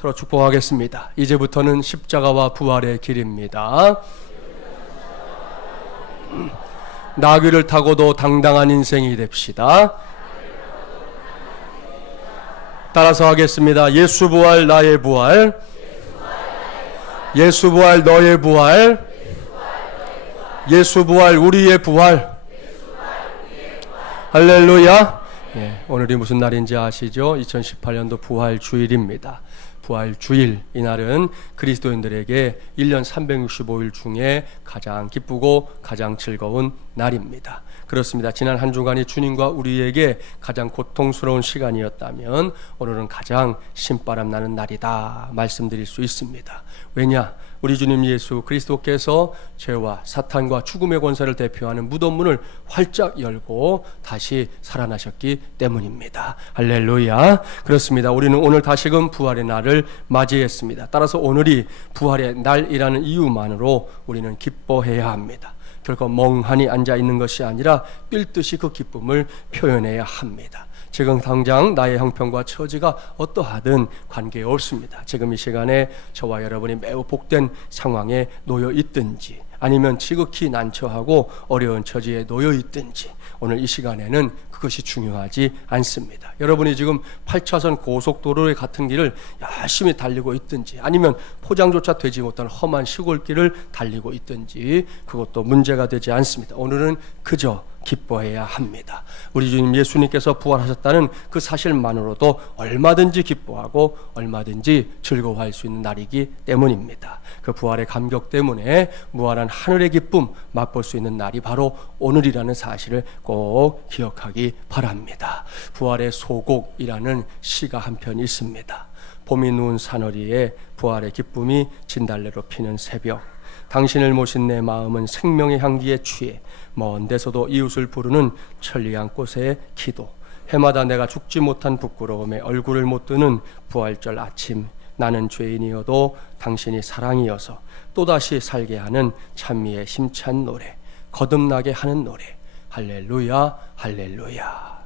서로 축복하겠습니다. 이제부터는 십자가와 부활의 길입니다. 나귀를 타고도 당당한 인생이 됩시다. 따라서 하겠습니다. 예수 부활 나의 부활, 예수 부활 너의 부활, 예수 부활 우리의 부활. 할렐루야. 오늘이 무슨 날인지 아시죠? 2018년도 부활주일입니다. 부활주일, 이날은 그리스도인들에게 1년 365일 중에 가장 기쁘고 가장 즐거운 날입니다. 그렇습니다. 지난 한 주간이 주님과 우리에게 가장 고통스러운 시간이었다면 오늘은 가장 신바람 나는 날이다 말씀드릴 수 있습니다. 왜냐? 우리 주님 예수 그리스도께서 죄와 사탄과 죽음의 권세를 대표하는 무덤문을 활짝 열고 다시 살아나셨기 때문입니다. 할렐루야. 그렇습니다. 우리는 오늘 다시금 부활의 날을 맞이했습니다. 따라서 오늘이 부활의 날이라는 이유만으로 우리는 기뻐해야 합니다. 결코 멍하니 앉아있는 것이 아니라 삘듯이 그 기쁨을 표현해야 합니다. 지금 당장 나의 형편과 처지가 어떠하든 관계없습니다. 지금 이 시간에 저와 여러분이 매우 복된 상황에 놓여 있든지 아니면 지극히 난처하고 어려운 처지에 놓여 있든지 오늘 이 시간에는 그것이 중요하지 않습니다. 여러분이 지금 8차선 고속도로의 같은 길을 열심히 달리고 있든지 아니면 포장조차 되지 못한 험한 시골길을 달리고 있든지 그것도 문제가 되지 않습니다. 오늘은 그저 기뻐해야 합니다. 우리 주님 예수님께서 부활하셨다는 그 사실만으로도 얼마든지 기뻐하고 얼마든지 즐거워할 수 있는 날이기 때문입니다. 그 부활의 감격 때문에 무한한 하늘의 기쁨 맛볼 수 있는 날이 바로 오늘이라는 사실을 꼭 기억하기 바랍니다. 부활의 소곡이라는 시가 한 편 있습니다. 봄이 누운 산허리에 부활의 기쁨이 진달래로 피는 새벽, 당신을 모신 내 마음은 생명의 향기에 취해 먼 데서도 이웃을 부르는 천리향 꽃의 기도, 해마다 내가 죽지 못한 부끄러움에 얼굴을 못 드는 부활절 아침, 나는 죄인이어도 당신이 사랑이어서 또다시 살게 하는 찬미의 힘찬 노래, 거듭나게 하는 노래. 할렐루야, 할렐루야.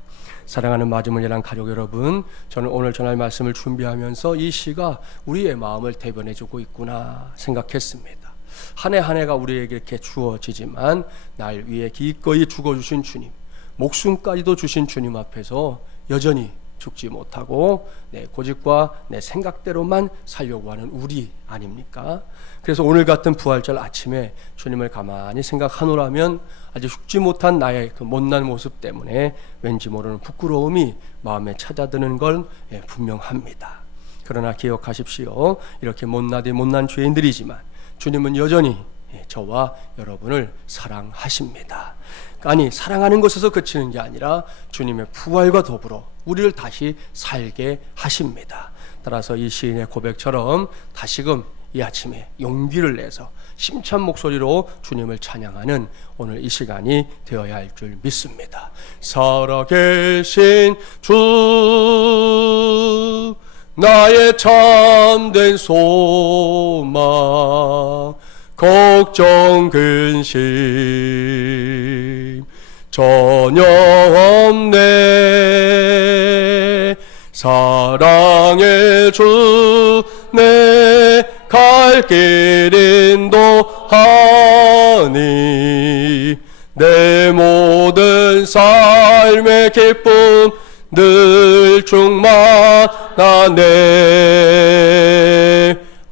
사랑하는 마지못이란 가족 여러분, 저는 오늘 전할 말씀을 준비하면서 이 시가 우리의 마음을 대변해주고 있구나 생각했습니다. 한 해 한 해가 우리에게 이렇게 주어지지만 날 위해 기꺼이 죽어주신 주님, 목숨까지도 주신 주님 앞에서 여전히 죽지 못하고 내 고집과 내 생각대로만 살려고 하는 우리 아닙니까? 그래서 오늘 같은 부활절 아침에 주님을 가만히 생각하노라면 아직 죽지 못한 나의 그 못난 모습 때문에 왠지 모르는 부끄러움이 마음에 찾아드는 건 분명합니다. 그러나 기억하십시오. 이렇게 못난 죄인들이지만 주님은 여전히 저와 여러분을 사랑하십니다. 아니, 사랑하는 것에서 그치는 게 아니라 주님의 부활과 더불어 우리를 다시 살게 하십니다. 따라서 이 시인의 고백처럼 다시금 이 아침에 용기를 내서 심찬 목소리로 주님을 찬양하는 오늘 이 시간이 되어야 할 줄 믿습니다. 살아계신 주, 나의 참된 소망, 걱정 근심 전혀 없네. 사랑의 주 내 갈 길 인도하니 내 모든 삶의 기쁨 늘 충만하네.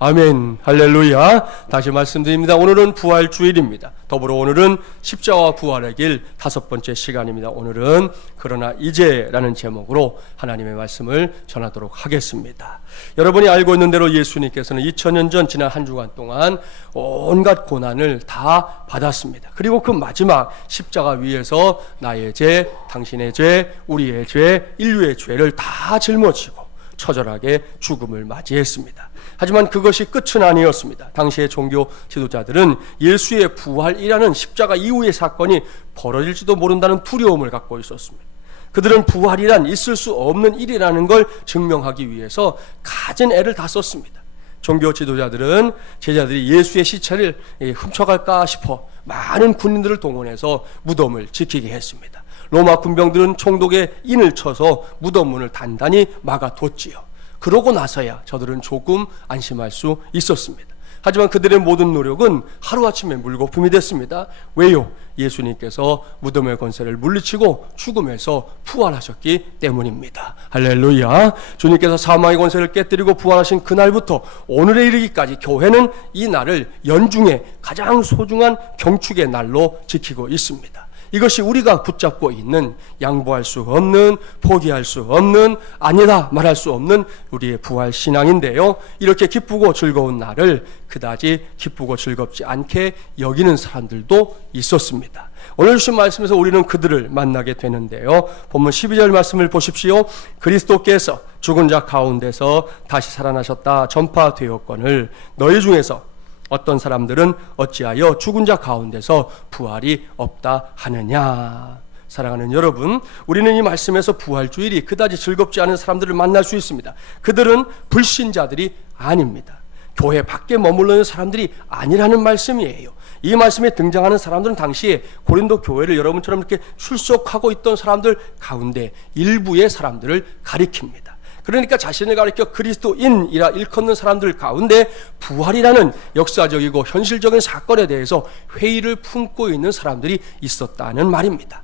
아멘. 할렐루야. 다시 말씀드립니다. 오늘은 부활주일입니다. 더불어 오늘은 십자가와 부활의 길 5번째 시간입니다. 오늘은 그러나 이제라는 제목으로 하나님의 말씀을 전하도록 하겠습니다. 여러분이 알고 있는 대로 예수님께서는 2000년 전 지난 한 주간 동안 온갖 고난을 다 받았습니다. 그리고 그 마지막 십자가 위에서 나의 죄, 당신의 죄, 우리의 죄, 인류의 죄를 다 짊어지고 처절하게 죽음을 맞이했습니다. 하지만 그것이 끝은 아니었습니다. 당시의 종교 지도자들은 예수의 부활이라는 십자가 이후의 사건이 벌어질지도 모른다는 두려움을 갖고 있었습니다. 그들은 부활이란 있을 수 없는 일이라는 걸 증명하기 위해서 가진 애를 다 썼습니다. 종교 지도자들은 제자들이 예수의 시체를 훔쳐갈까 싶어 많은 군인들을 동원해서 무덤을 지키게 했습니다. 로마 군병들은 총독의 인을 쳐서 무덤문을 단단히 막아뒀지요. 그러고 나서야 저들은 조금 안심할 수 있었습니다. 하지만 그들의 모든 노력은 하루아침에 물거품이 됐습니다. 왜요? 예수님께서 무덤의 권세를 물리치고 죽음에서 부활하셨기 때문입니다. 할렐루야. 주님께서 사망의 권세를 깨뜨리고 부활하신 그날부터 오늘에 이르기까지 교회는 이 날을 연중에 가장 소중한 경축의 날로 지키고 있습니다. 이것이 우리가 붙잡고 있는, 양보할 수 없는, 포기할 수 없는, 아니다 말할 수 없는 우리의 부활 신앙인데요. 이렇게 기쁘고 즐거운 날을 그다지 기쁘고 즐겁지 않게 여기는 사람들도 있었습니다. 오늘 주신 말씀에서 우리는 그들을 만나게 되는데요. 본문 12절 말씀을 보십시오. 그리스도께서 죽은 자 가운데서 다시 살아나셨다 전파되었거늘 너희 중에서 어떤 사람들은 어찌하여 죽은 자 가운데서 부활이 없다 하느냐. 사랑하는 여러분, 우리는 이 말씀에서 부활주일이 그다지 즐겁지 않은 사람들을 만날 수 있습니다. 그들은 불신자들이 아닙니다. 교회 밖에 머물러 있는 사람들이 아니라는 말씀이에요. 이 말씀에 등장하는 사람들은 당시에 고린도 교회를 여러분처럼 이렇게 출석하고 있던 사람들 가운데 일부의 사람들을 가리킵니다. 그러니까 자신을 가리켜 그리스도인이라 일컫는 사람들 가운데 부활이라는 역사적이고 현실적인 사건에 대해서 회의를 품고 있는 사람들이 있었다는 말입니다.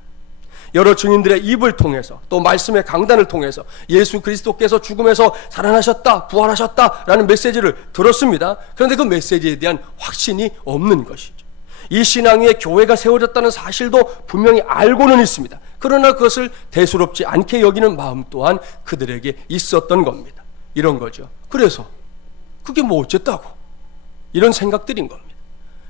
여러 증인들의 입을 통해서 또 말씀의 강단을 통해서 예수 그리스도께서 죽음에서 살아나셨다, 부활하셨다라는 메시지를 들었습니다. 그런데 그 메시지에 대한 확신이 없는 것이죠. 이 신앙 위에 교회가 세워졌다는 사실도 분명히 알고는 있습니다. 그러나 그것을 대수롭지 않게 여기는 마음 또한 그들에게 있었던 겁니다. 이런 거죠. 그래서 그게 뭐 어쨌다고, 이런 생각들인 겁니다.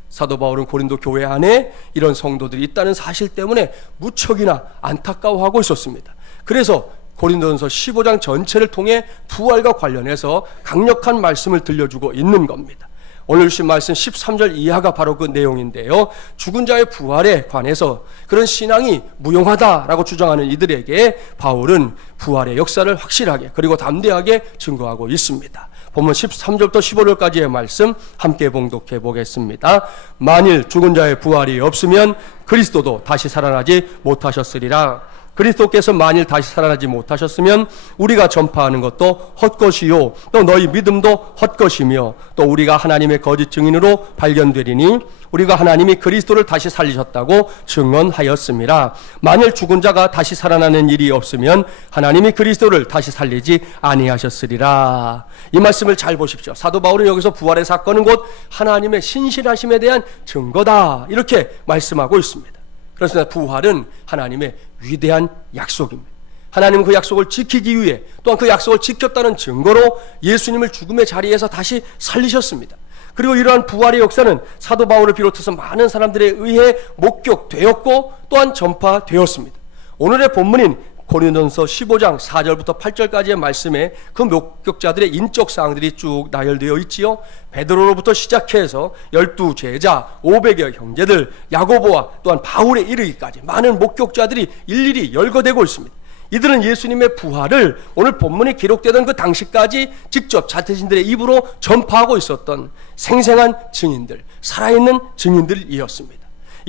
사도 바울은 고린도 교회 안에 이런 성도들이 있다는 사실 때문에 무척이나 안타까워하고 있었습니다. 그래서 고린도전서 15장 전체를 통해 부활과 관련해서 강력한 말씀을 들려주고 있는 겁니다. 오늘 주신 말씀 13절 이하가 바로 그 내용인데요. 죽은 자의 부활에 관해서 그런 신앙이 무용하다라고 주장하는 이들에게 바울은 부활의 역사를 확실하게 그리고 담대하게 증거하고 있습니다. 본문 13절부터 15절까지의 말씀 함께 봉독해 보겠습니다. 만일 죽은 자의 부활이 없으면 그리스도도 다시 살아나지 못하셨으리라. 그리스도께서 만일 다시 살아나지 못하셨으면 우리가 전파하는 것도 헛것이요 또 너희 믿음도 헛것이며 또 우리가 하나님의 거짓 증인으로 발견되리니 우리가 하나님이 그리스도를 다시 살리셨다고 증언하였음이라. 만일 죽은 자가 다시 살아나는 일이 없으면 하나님이 그리스도를 다시 살리지 아니하셨으리라. 이 말씀을 잘 보십시오. 사도 바울은 여기서 부활의 사건은 곧 하나님의 신실하심에 대한 증거다 이렇게 말씀하고 있습니다. 그래서 부활은 하나님의 위대한 약속입니다. 하나님은 그 약속을 지키기 위해 또한 그 약속을 지켰다는 증거로 예수님을 죽음의 자리에서 다시 살리셨습니다. 그리고 이러한 부활의 역사는 사도 바울을 비롯해서 많은 사람들에 의해 목격되었고 또한 전파되었습니다. 오늘의 본문인 고린도전서 15장 4절부터 8절까지의 말씀에 그 목격자들의 인적 사항들이 쭉 나열되어 있지요. 베드로로부터 시작해서 12제자, 500여 형제들, 야고보와 또한 바울에 이르기까지 많은 목격자들이 일일이 열거되고 있습니다. 이들은 예수님의 부활을 오늘 본문에 기록되던 그 당시까지 직접 자신들의 입으로 전파하고 있었던 생생한 증인들, 살아있는 증인들이었습니다.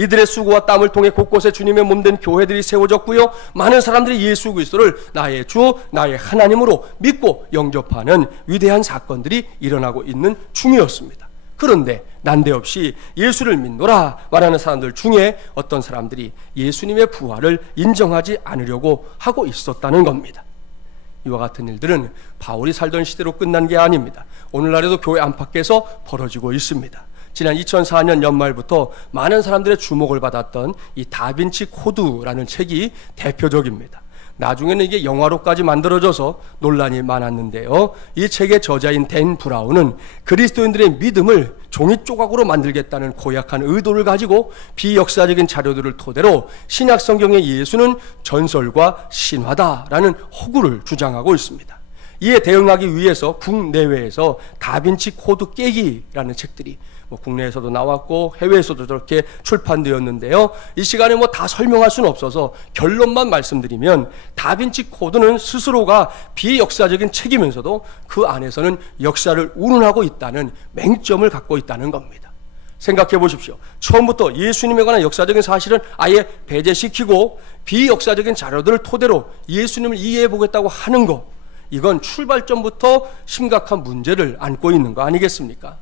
이들의 수고와 땀을 통해 곳곳에 주님의 몸된 교회들이 세워졌고요. 많은 사람들이 예수 그리스도를 나의 주, 나의 하나님으로 믿고 영접하는 위대한 사건들이 일어나고 있는 중이었습니다. 그런데 난데없이 예수를 믿노라 말하는 사람들 중에 어떤 사람들이 예수님의 부활을 인정하지 않으려고 하고 있었다는 겁니다. 이와 같은 일들은 바울이 살던 시대로 끝난 게 아닙니다. 오늘날에도 교회 안팎에서 벌어지고 있습니다. 지난 2004년 연말부터 많은 사람들의 주목을 받았던 이 다빈치 코드라는 책이 대표적입니다. 나중에는 이게 영화로까지 만들어져서 논란이 많았는데요. 이 책의 저자인 댄 브라운은 그리스도인들의 믿음을 종이 조각으로 만들겠다는 고약한 의도를 가지고 비역사적인 자료들을 토대로 신약 성경의 예수는 전설과 신화다라는 허구를 주장하고 있습니다. 이에 대응하기 위해서 국내외에서 다빈치 코드 깨기라는 책들이 국내에서도 나왔고 해외에서도 저렇게 출판되었는데요. 이 시간에 다 설명할 수는 없어서 결론만 말씀드리면 다빈치 코드는 스스로가 비역사적인 책이면서도 그 안에서는 역사를 운운하고 있다는 맹점을 갖고 있다는 겁니다. 생각해 보십시오. 처음부터 예수님에 관한 역사적인 사실은 아예 배제시키고 비역사적인 자료들을 토대로 예수님을 이해해 보겠다고 하는 것, 이건 출발점부터 심각한 문제를 안고 있는 거 아니겠습니까?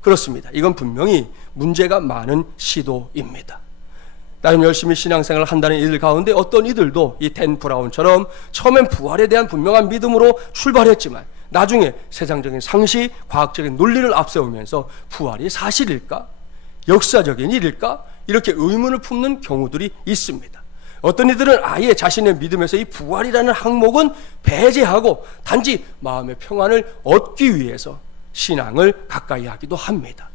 그렇습니다. 이건 분명히 문제가 많은 시도입니다. 나름 열심히 신앙생활을 한다는 이들 가운데 어떤 이들도 이 댄 브라운처럼 처음엔 부활에 대한 분명한 믿음으로 출발했지만 나중에 세상적인 상식, 과학적인 논리를 앞세우면서 부활이 사실일까? 역사적인 일일까? 이렇게 의문을 품는 경우들이 있습니다. 어떤 이들은 아예 자신의 믿음에서 이 부활이라는 항목은 배제하고 단지 마음의 평안을 얻기 위해서 신앙을 가까이 하기도 합니다.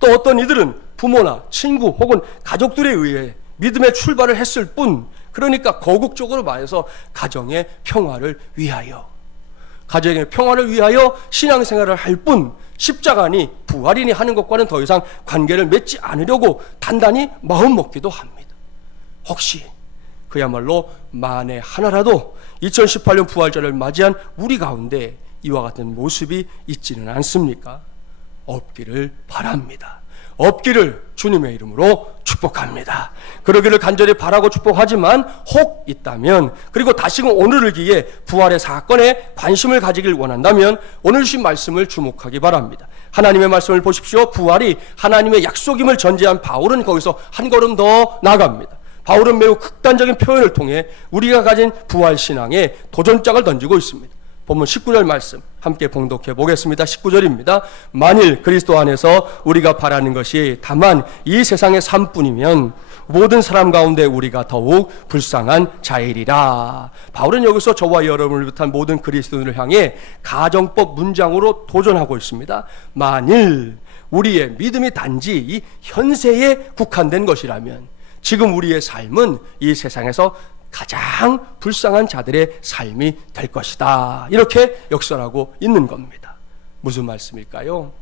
또 어떤 이들은 부모나 친구 혹은 가족들에 의해 믿음의 출발을 했을 뿐, 그러니까 거국적으로 말해서 가정의 평화를 위하여, 가정의 평화를 위하여 신앙생활을 할 뿐, 십자가니 부활이니 하는 것과는 더 이상 관계를 맺지 않으려고 단단히 마음먹기도 합니다. 혹시 그야말로 만에 하나라도 2018년 부활절을 맞이한 우리 가운데 이와 같은 모습이 있지는 않습니까? 없기를 바랍니다. 없기를 주님의 이름으로 축복합니다. 그러기를 간절히 바라고 축복하지만 혹 있다면, 그리고 다시금 오늘을 기해 부활의 사건에 관심을 가지길 원한다면 오늘 주신 말씀을 주목하기 바랍니다. 하나님의 말씀을 보십시오. 부활이 하나님의 약속임을 전제한 바울은 거기서 한 걸음 더 나갑니다. 바울은 매우 극단적인 표현을 통해 우리가 가진 부활신앙에 도전장을 던지고 있습니다. 본문 19절 말씀 함께 봉독해 보겠습니다. 19절입니다. 만일 그리스도 안에서 우리가 바라는 것이 다만 이 세상의 삶뿐이면 모든 사람 가운데 우리가 더욱 불쌍한 자이리라. 바울은 여기서 저와 여러분을 비롯한 모든 그리스도인을 향해 가정법 문장으로 도전하고 있습니다. 만일 우리의 믿음이 단지 이 현세에 국한된 것이라면 지금 우리의 삶은 이 세상에서 가장 불쌍한 자들의 삶이 될 것이다. 이렇게 역설하고 있는 겁니다. 무슨 말씀일까요?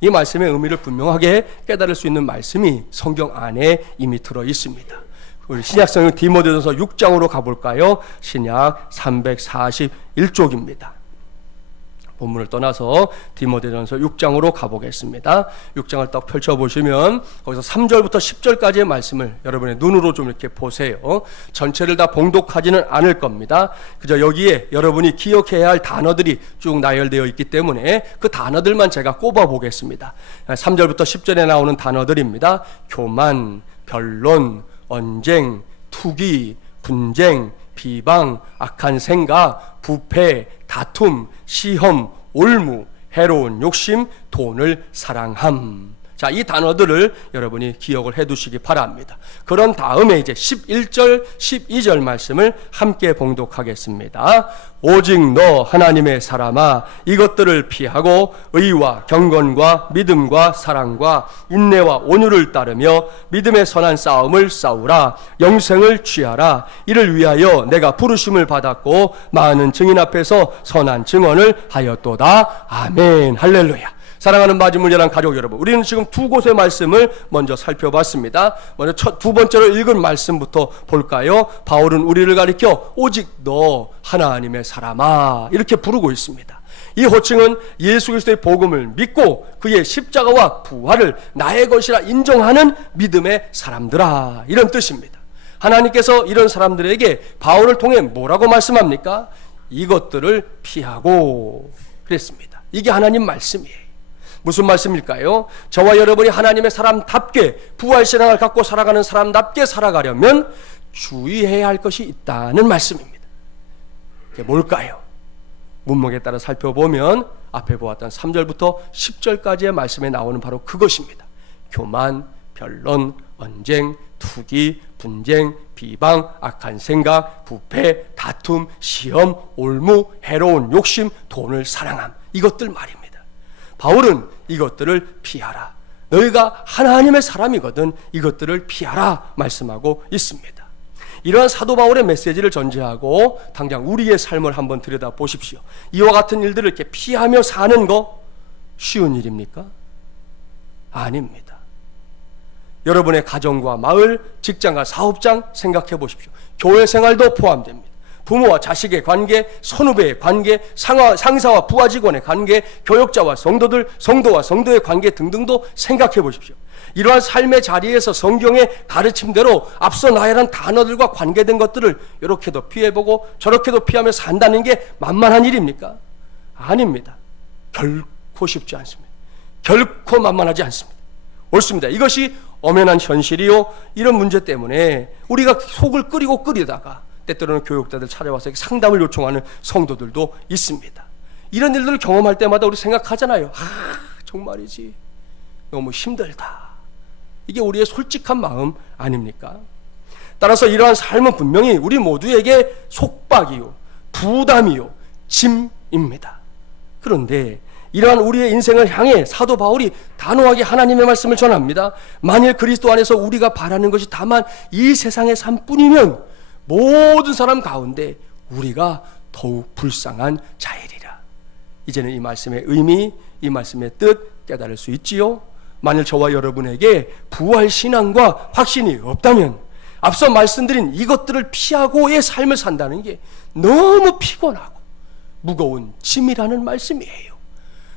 이 말씀의 의미를 분명하게 깨달을 수 있는 말씀이 성경 안에 이미 들어 있습니다. 우리 신약성경 디모데전서 6장으로 가볼까요? 신약 341쪽입니다. 본문을 떠나서 디모데전서 6장으로 가보겠습니다. 6장을 딱 펼쳐보시면 거기서 3절부터 10절까지의 말씀을 여러분의 눈으로 좀 이렇게 보세요. 전체를 다 봉독하지는 않을 겁니다. 그저 여기에 여러분이 기억해야 할 단어들이 쭉 나열되어 있기 때문에 그 단어들만 제가 꼽아보겠습니다. 3절부터 10절에 나오는 단어들입니다. 교만, 변론, 언쟁, 투기, 분쟁, 비방, 악한 생각, 부패, 다툼, 시험, 올무, 해로운 욕심, 돈을 사랑함. 자, 이 단어들을 여러분이 기억을 해 두시기 바랍니다. 그런 다음에 이제 11절, 12절 말씀을 함께 봉독하겠습니다. 오직 너 하나님의 사람아 이것들을 피하고 의와 경건과 믿음과 사랑과 인내와 온유를 따르며 믿음의 선한 싸움을 싸우라. 영생을 취하라. 이를 위하여 내가 부르심을 받았고 많은 증인 앞에서 선한 증언을 하였도다. 아멘. 할렐루야. 사랑하는 마지못이란 가족 여러분, 우리는 지금 두 곳의 말씀을 먼저 살펴봤습니다. 먼저 두 번째로 읽은 말씀부터 볼까요? 바울은 우리를 가리켜 오직 너 하나님의 사람아 이렇게 부르고 있습니다. 이 호칭은 예수 그리스도의 복음을 믿고 그의 십자가와 부활을 나의 것이라 인정하는 믿음의 사람들아, 이런 뜻입니다. 하나님께서 이런 사람들에게 바울을 통해 뭐라고 말씀합니까? 이것들을 피하고 그랬습니다. 이게 하나님 말씀이에요. 무슨 말씀일까요? 저와 여러분이 하나님의 사람답게 부활신앙을 갖고 살아가는 사람답게 살아가려면 주의해야 할 것이 있다는 말씀입니다. 그게 뭘까요? 문맥에 따라 살펴보면 앞에 보았던 3절부터 10절까지의 말씀에 나오는 바로 그것입니다. 교만, 변론, 언쟁, 투기, 분쟁, 비방, 악한 생각, 부패, 다툼, 시험, 올무, 해로운 욕심, 돈을 사랑함. 이것들 말입니다. 바울은 이것들을 피하라. 너희가 하나님의 사람이거든 이것들을 피하라 말씀하고 있습니다. 이러한 사도 바울의 메시지를 전제하고 당장 우리의 삶을 한번 들여다보십시오. 이와 같은 일들을 이렇게 피하며 사는 거 쉬운 일입니까? 아닙니다. 여러분의 가정과 마을, 직장과 사업장 생각해 보십시오. 교회 생활도 포함됩니다. 부모와 자식의 관계, 선후배의 관계, 상사와 부하 직원의 관계, 교역자와 성도들, 성도와 성도의 관계 등등도 생각해 보십시오. 이러한 삶의 자리에서 성경의 가르침대로 앞서 나열한 단어들과 관계된 것들을 이렇게도 피해보고 저렇게도 피하며 산다는 게 만만한 일입니까? 아닙니다. 결코 쉽지 않습니다. 결코 만만하지 않습니다. 옳습니다. 이것이 엄연한 현실이요. 이런 문제 때문에 우리가 속을 끓이다가 때때로는 교육자들 찾아와서 상담을 요청하는 성도들도 있습니다. 이런 일들을 경험할 때마다 우리 생각하잖아요. 정말이지 너무 힘들다. 이게 우리의 솔직한 마음 아닙니까? 따라서 이러한 삶은 분명히 우리 모두에게 속박이요, 부담이요, 짐입니다. 그런데 이러한 우리의 인생을 향해 사도 바울이 단호하게 하나님의 말씀을 전합니다. 만일 그리스도 안에서 우리가 바라는 것이 다만 이 세상의 삶뿐이면 모든 사람 가운데 우리가 더욱 불쌍한 자이리라. 이제는 이 말씀의 의미, 이 말씀의 뜻 깨달을 수 있지요. 만일 저와 여러분에게 부활 신앙과 확신이 없다면 앞서 말씀드린 이것들을 피하고의 삶을 산다는 게 너무 피곤하고 무거운 짐이라는 말씀이에요.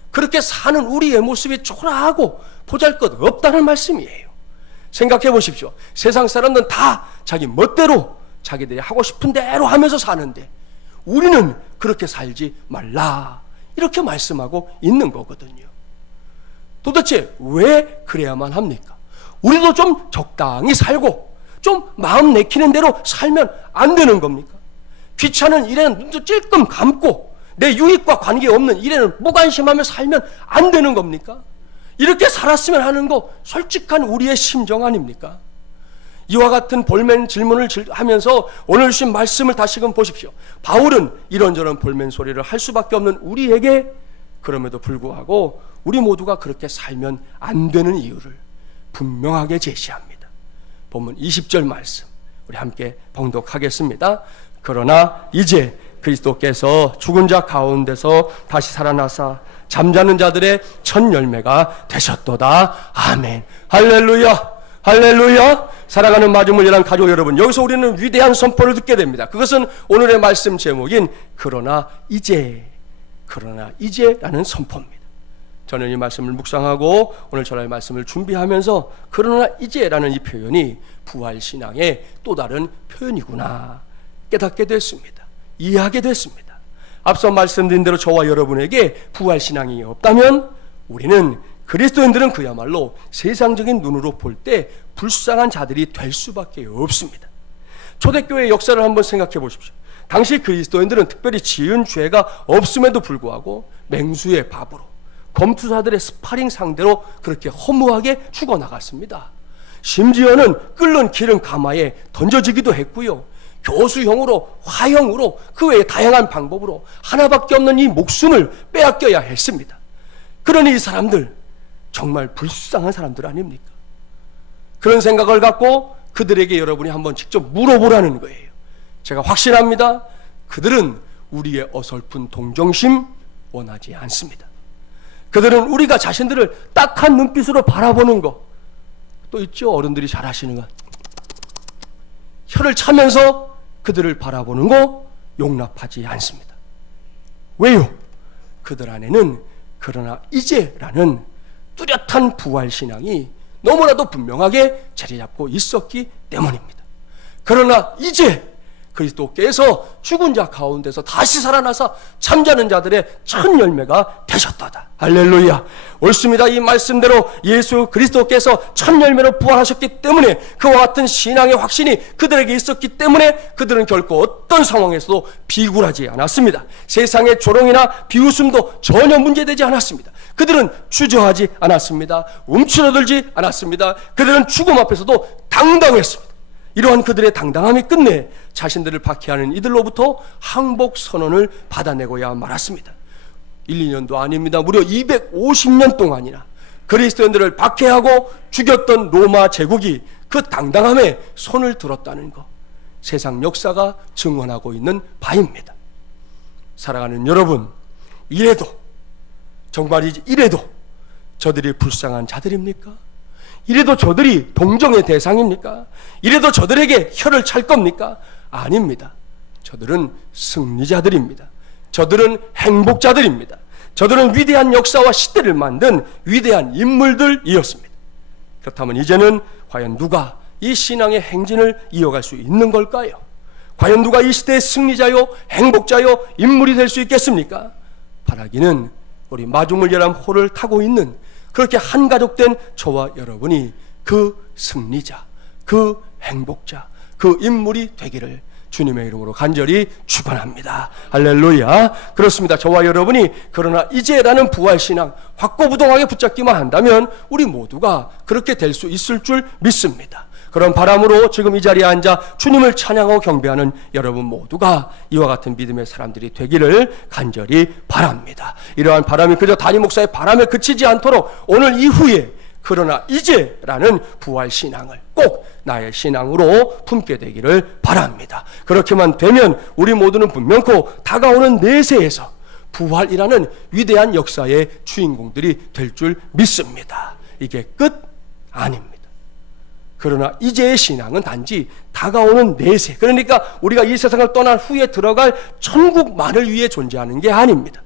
그렇게 사는 우리의 모습이 초라하고 보잘것없다는 말씀이에요. 생각해 보십시오. 세상 사람들은 다 자기 멋대로 자기들이 하고 싶은 대로 하면서 사는데 우리는 그렇게 살지 말라 이렇게 말씀하고 있는 거거든요. 도대체 왜 그래야만 합니까? 우리도 좀 적당히 살고 좀 마음 내키는 대로 살면 안 되는 겁니까? 귀찮은 일에는 눈도 찔끔 감고 내 유익과 관계없는 일에는 무관심하며 살면 안 되는 겁니까? 이렇게 살았으면 하는 거 솔직한 우리의 심정 아닙니까? 이와 같은 볼멘 질문을 하면서 오늘 주신 말씀을 다시금 보십시오. 바울은 이런저런 볼멘 소리를 할 수밖에 없는 우리에게 그럼에도 불구하고 우리 모두가 그렇게 살면 안 되는 이유를 분명하게 제시합니다. 본문 20절 말씀 우리 함께 봉독하겠습니다. 그러나 이제 그리스도께서 죽은 자 가운데서 다시 살아나사 잠자는 자들의 첫 열매가 되셨도다. 아멘. 할렐루야. 할렐루야. 사랑하는 마중물 예랑 가족 여러분, 여기서 우리는 위대한 선포를 듣게 됩니다. 그것은 오늘의 말씀 제목인 그러나 이제라는 선포입니다. 저는 이 말씀을 묵상하고 오늘 전할 말씀을 준비하면서 그러나 이제라는 이 표현이 부활신앙의 또 다른 표현이구나 깨닫게 됐습니다. 이해하게 됐습니다. 앞서 말씀드린 대로 저와 여러분에게 부활신앙이 없다면 우리는 그리스도인들은 그야말로 세상적인 눈으로 볼 때 불쌍한 자들이 될 수밖에 없습니다. 초대교회의 역사를 한번 생각해 보십시오. 당시 그리스도인들은 특별히 지은 죄가 없음에도 불구하고 맹수의 밥으로 검투사들의 스파링 상대로 그렇게 허무하게 죽어나갔습니다. 심지어는 끓는 기름 가마에 던져지기도 했고요. 교수형으로, 화형으로, 그 외에 다양한 방법으로 하나밖에 없는 이 목숨을 빼앗겨야 했습니다. 그러니 이 사람들 정말 불쌍한 사람들 아닙니까? 그런 생각을 갖고 그들에게 여러분이 한번 직접 물어보라는 거예요. 제가 확신합니다. 그들은 우리의 어설픈 동정심 원하지 않습니다. 그들은 우리가 자신들을 딱한 눈빛으로 바라보는 거 또 있죠. 어른들이 잘 하시는 거 혀를 차면서 그들을 바라보는 거 용납하지 않습니다. 왜요? 그들 안에는 그러나 이제라는 뚜렷한 부활신앙이 너무나도 분명하게 자리 잡고 있었기 때문입니다. 그러나 이제 그리스도께서 죽은 자 가운데서 다시 살아나서 잠자는 자들의 첫 열매가 되셨다다. 할렐루야. 옳습니다. 이 말씀대로 예수 그리스도께서 첫 열매로 부활하셨기 때문에 그와 같은 신앙의 확신이 그들에게 있었기 때문에 그들은 결코 어떤 상황에서도 비굴하지 않았습니다. 세상의 조롱이나 비웃음도 전혀 문제되지 않았습니다. 그들은 주저하지 않았습니다. 움츠러들지 않았습니다. 그들은 죽음 앞에서도 당당했습니다. 이러한 그들의 당당함이 끝내 자신들을 박해하는 이들로부터 항복 선언을 받아내고야 말았습니다. 1, 2년도 아닙니다. 무려 250년 동안이나 그리스도인들을 박해하고 죽였던 로마 제국이 그 당당함에 손을 들었다는 것, 세상 역사가 증언하고 있는 바입니다. 사랑하는 여러분, 정말이지 이래도 저들이 불쌍한 자들입니까? 이래도 저들이 동정의 대상입니까? 이래도 저들에게 혀를 찰 겁니까? 아닙니다. 저들은 승리자들입니다. 저들은 행복자들입니다. 저들은 위대한 역사와 시대를 만든 위대한 인물들이었습니다. 그렇다면 이제는 과연 누가 이 신앙의 행진을 이어갈 수 있는 걸까요? 과연 누가 이 시대의 승리자요, 행복자요, 인물이 될 수 있겠습니까? 바라기는 우리 마중물예람 호를 타고 있는 그렇게 한 가족된 저와 여러분이 그 승리자, 그 행복자, 그 인물이 되기를 주님의 이름으로 간절히 축원합니다. 할렐루야. 그렇습니다. 저와 여러분이 그러나 이제라는 부활신앙 확고부동하게 붙잡기만 한다면 우리 모두가 그렇게 될 수 있을 줄 믿습니다. 그런 바람으로 지금 이 자리에 앉아 주님을 찬양하고 경배하는 여러분 모두가 이와 같은 믿음의 사람들이 되기를 간절히 바랍니다. 이러한 바람이 그저 담임 목사의 바람에 그치지 않도록 오늘 이후에 그러나 이제라는 부활신앙을 꼭 나의 신앙으로 품게 되기를 바랍니다. 그렇게만 되면 우리 모두는 분명코 다가오는 내세에서 부활이라는 위대한 역사의 주인공들이 될 줄 믿습니다. 이게 끝 아닙니다. 그러나 이제의 신앙은 단지 다가오는 내세, 그러니까 우리가 이 세상을 떠난 후에 들어갈 천국만을 위해 존재하는 게 아닙니다.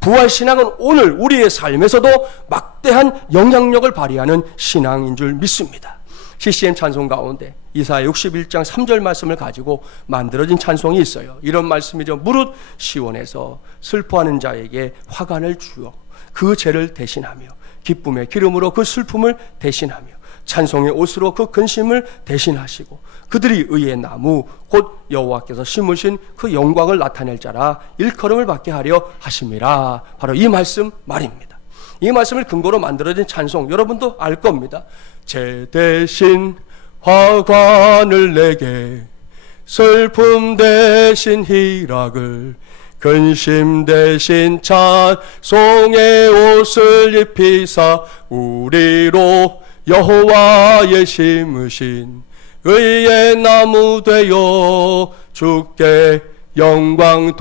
부활신앙은 오늘 우리의 삶에서도 막대한 영향력을 발휘하는 신앙인 줄 믿습니다. CCM 찬송 가운데 이사야 61장 3절 말씀을 가지고 만들어진 찬송이 있어요. 이런 말씀이죠. 무릇 시온에서 슬퍼하는 자에게 화관을 주어 그 죄를 대신하며 기쁨의 기름으로 그 슬픔을 대신하며 찬송의 옷으로 그 근심을 대신하시고 그들이 의의 나무 곧 여호와께서 심으신 그 영광을 나타낼 자라 일컬음을 받게 하려 하심이라. 바로 이 말씀 말입니다. 이 말씀을 근거로 만들어진 찬송 여러분도 알 겁니다. 죄 대신 화관을 내게 슬픔 대신 희락을 근심 대신 찬송의 옷을 입히사 우리로 여호와의 심으신 의의 나무 되어 주께 영광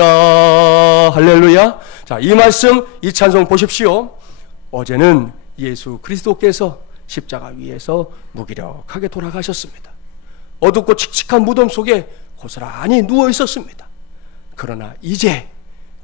돌리라. 할렐루야. 자, 이 말씀, 이 찬송 보십시오. 어제는 예수 그리스도께서 십자가 위에서 무기력하게 돌아가셨습니다. 어둡고 칙칙한 무덤 속에 고스란히 누워 있었습니다. 그러나 이제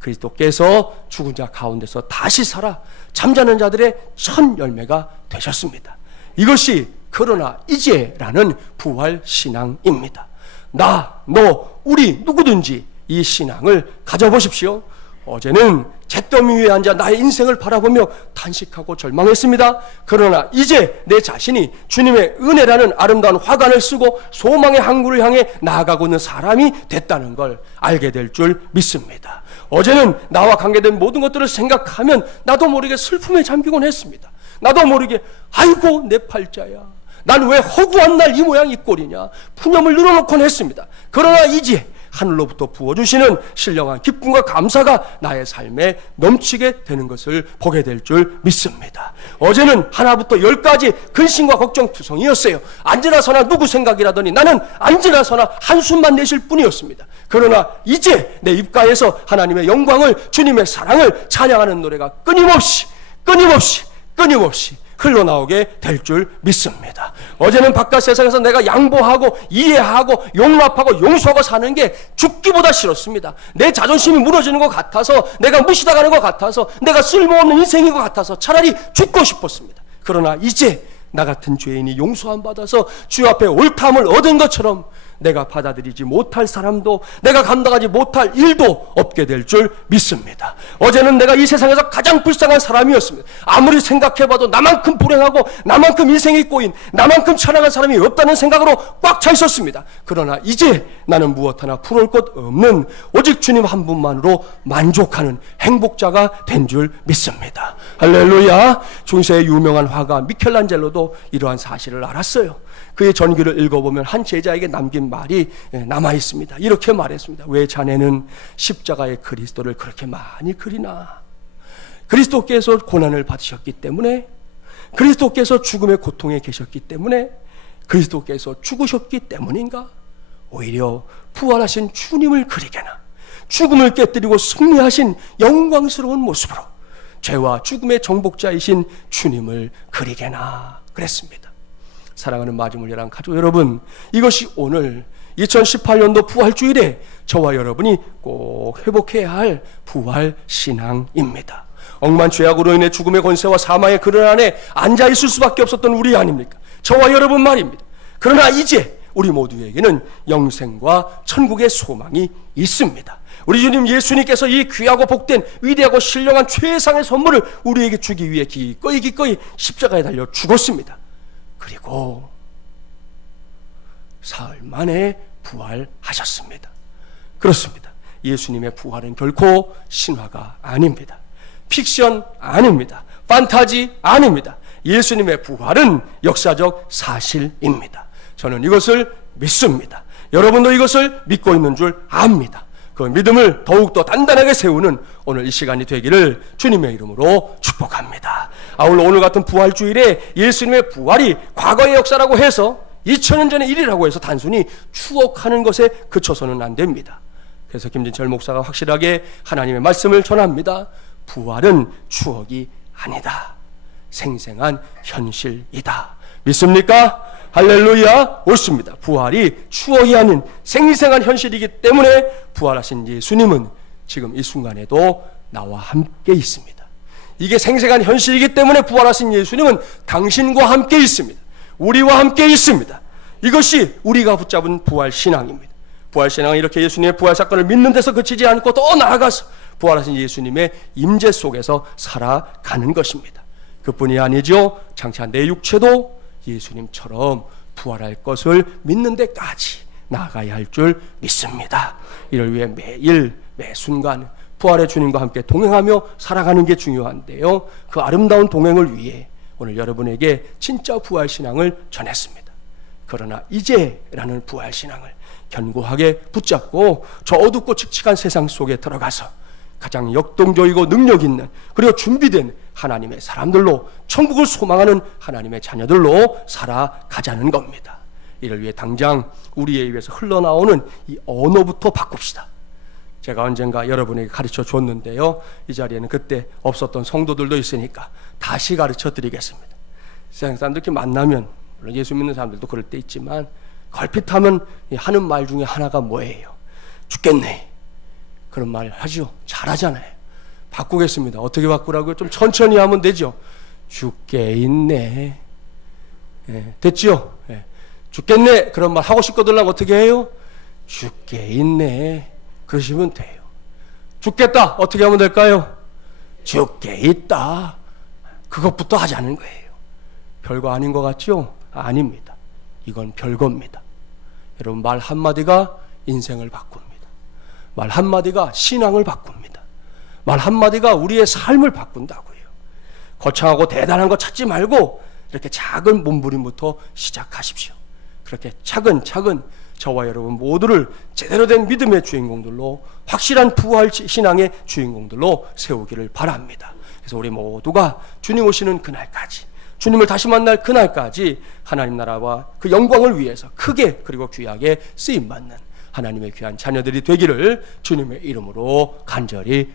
그리스도께서 죽은 자 가운데서 다시 살아 잠자는 자들의 첫 열매가 되셨습니다. 이것이 그러나 이제라는 부활 신앙입니다. 나, 너, 우리 누구든지 이 신앙을 가져보십시오. 어제는 잿더미 위에 앉아 나의 인생을 바라보며 탄식하고 절망했습니다. 그러나 이제 내 자신이 주님의 은혜라는 아름다운 화관을 쓰고 소망의 항구를 향해 나아가고 있는 사람이 됐다는 걸 알게 될 줄 믿습니다. 어제는 나와 관계된 모든 것들을 생각하면 나도 모르게 슬픔에 잠기곤 했습니다. 나도 모르게 아이고 내 팔자야, 난 왜 허구한 날 이 모양 이 꼴이냐, 푸념을 늘어놓곤 했습니다. 그러나 이제 하늘로부터 부어주시는 신령한 기쁨과 감사가 나의 삶에 넘치게 되는 것을 보게 될 줄 믿습니다. 어제는 하나부터 10까지 근심과 걱정투성이었어요. 앉으나서나 누구 생각이라더니 나는 앉으나서나 한숨만 내쉴 뿐이었습니다. 그러나 이제 내 입가에서 하나님의 영광을, 주님의 사랑을 찬양하는 노래가 끊임없이 흘러나오게 될 줄 믿습니다. 어제는 바깥 세상에서 내가 양보하고 이해하고 용납하고 용서하고 사는 게 죽기보다 싫었습니다. 내 자존심이 무너지는 것 같아서, 내가 무시당하는 것 같아서, 내가 쓸모없는 인생인 것 같아서 차라리 죽고 싶었습니다. 그러나 이제 나 같은 죄인이 용서함 받아서 주 앞에 옳다함을 얻은 것처럼 내가 받아들이지 못할 사람도, 내가 감당하지 못할 일도 없게 될 줄 믿습니다. 어제는 내가 이 세상에서 가장 불쌍한 사람이었습니다. 아무리 생각해봐도 나만큼 불행하고 나만큼 인생이 꼬인, 나만큼 찬양한 사람이 없다는 생각으로 꽉 차 있었습니다. 그러나 이제 나는 무엇 하나 부러울 것 없는 오직 주님 한 분만으로 만족하는 행복자가 된 줄 믿습니다. 할렐루야. 중세의 유명한 화가 미켈란젤로도 이러한 사실을 알았어요. 그의 전기를 읽어보면 한 제자에게 남긴 말이 남아 있습니다. 이렇게 말했습니다. 왜 자네는 십자가의 그리스도를 그렇게 많이 그리나? 그리스도께서 고난을 받으셨기 때문에, 그리스도께서 죽음의 고통에 계셨기 때문에, 그리스도께서 죽으셨기 때문인가? 오히려 부활하신 주님을 그리게나, 죽음을 깨뜨리고 승리하신 영광스러운 모습으로 죄와 죽음의 정복자이신 주님을 그리게나 그랬습니다. 사랑하는 마중물예람 가족 여러분, 이것이 오늘 2018년도 부활주일에 저와 여러분이 꼭 회복해야 할 부활신앙입니다. 억만 죄악으로 인해 죽음의 권세와 사망의 그늘 안에 앉아있을 수밖에 없었던 우리 아닙니까? 저와 여러분 말입니다. 그러나 이제 우리 모두에게는 영생과 천국의 소망이 있습니다. 우리 주님 예수님께서 이 귀하고 복된 위대하고 신령한 최상의 선물을 우리에게 주기 위해 기꺼이 십자가에 달려 죽었습니다. 그리고 사흘 만에 부활하셨습니다. 그렇습니다. 예수님의 부활은 결코 신화가 아닙니다. 픽션 아닙니다. 판타지 아닙니다. 예수님의 부활은 역사적 사실입니다. 저는 이것을 믿습니다. 여러분도 이것을 믿고 있는 줄 압니다. 그 믿음을 더욱더 단단하게 세우는 오늘 이 시간이 되기를 주님의 이름으로 축복합니다. 아울러 오늘 같은 부활주일에 예수님의 부활이 과거의 역사라고 해서 2000년 전의 일이라고 해서 단순히 추억하는 것에 그쳐서는 안 됩니다. 그래서 김진철 목사가 확실하게 하나님의 말씀을 전합니다. 부활은 추억이 아니다. 생생한 현실이다. 믿습니까? 할렐루야. 옳습니다. 부활이 추억이 아닌 생생한 현실이기 때문에 부활하신 예수님은 지금 이 순간에도 나와 함께 있습니다. 이게 생생한 현실이기 때문에 부활하신 예수님은 당신과 함께 있습니다. 우리와 함께 있습니다. 이것이 우리가 붙잡은 부활신앙입니다. 부활신앙은 이렇게 예수님의 부활 사건을 믿는 데서 그치지 않고 더 나아가서 부활하신 예수님의 임재 속에서 살아가는 것입니다. 그뿐이 아니죠. 장차 내 육체도 예수님처럼 부활할 것을 믿는 데까지 나아가야 할 줄 믿습니다. 이를 위해 매일 매 순간 부활의 주님과 함께 동행하며 살아가는 게 중요한데요. 그 아름다운 동행을 위해 오늘 여러분에게 진짜 부활신앙을 전했습니다. 그러나 이제라는 부활신앙을 견고하게 붙잡고 저 어둡고 칙칙한 세상 속에 들어가서 가장 역동적이고 능력 있는 그리고 준비된 하나님의 사람들로 천국을 소망하는 하나님의 자녀들로 살아가자는 겁니다. 이를 위해 당장 우리의 입에서 흘러나오는 이 언어부터 바꿉시다. 제가 언젠가 여러분에게 가르쳐 줬는데요. 이 자리에는 그때 없었던 성도들도 있으니까 다시 가르쳐 드리겠습니다. 세상 사람들 이렇게 만나면 물론 예수 믿는 사람들도 그럴 때 있지만 걸핏하면 하는 말 중에 하나가 뭐예요? 죽겠네. 그런 말 하죠. 잘하잖아요. 바꾸겠습니다. 어떻게 바꾸라고요? 좀 천천히 하면 되죠. 죽게 있네. 됐죠? 죽겠네. 그런 말 하고 싶거든 어떻게 해요? 죽게 있네. 그러시면 돼요. 죽겠다. 어떻게 하면 될까요? 죽게 있다. 그것부터 하자는 거예요. 별거 아닌 것 같죠? 아닙니다. 이건 별거입니다. 여러분 말 한마디가 인생을 바꿉니다. 말 한마디가 신앙을 바꿉니다. 말 한마디가 우리의 삶을 바꾼다고요. 거창하고 대단한 거 찾지 말고 이렇게 작은 몸부림부터 시작하십시오. 그렇게 차근차근 저와 여러분 모두를 제대로 된 믿음의 주인공들로 확실한 부활 신앙의 주인공들로 세우기를 바랍니다. 그래서 우리 모두가 주님 오시는 그날까지 주님을 다시 만날 그날까지 하나님 나라와 그 영광을 위해서 크게 그리고 귀하게 쓰임받는 하나님의 귀한 자녀들이 되기를 주님의 이름으로 간절히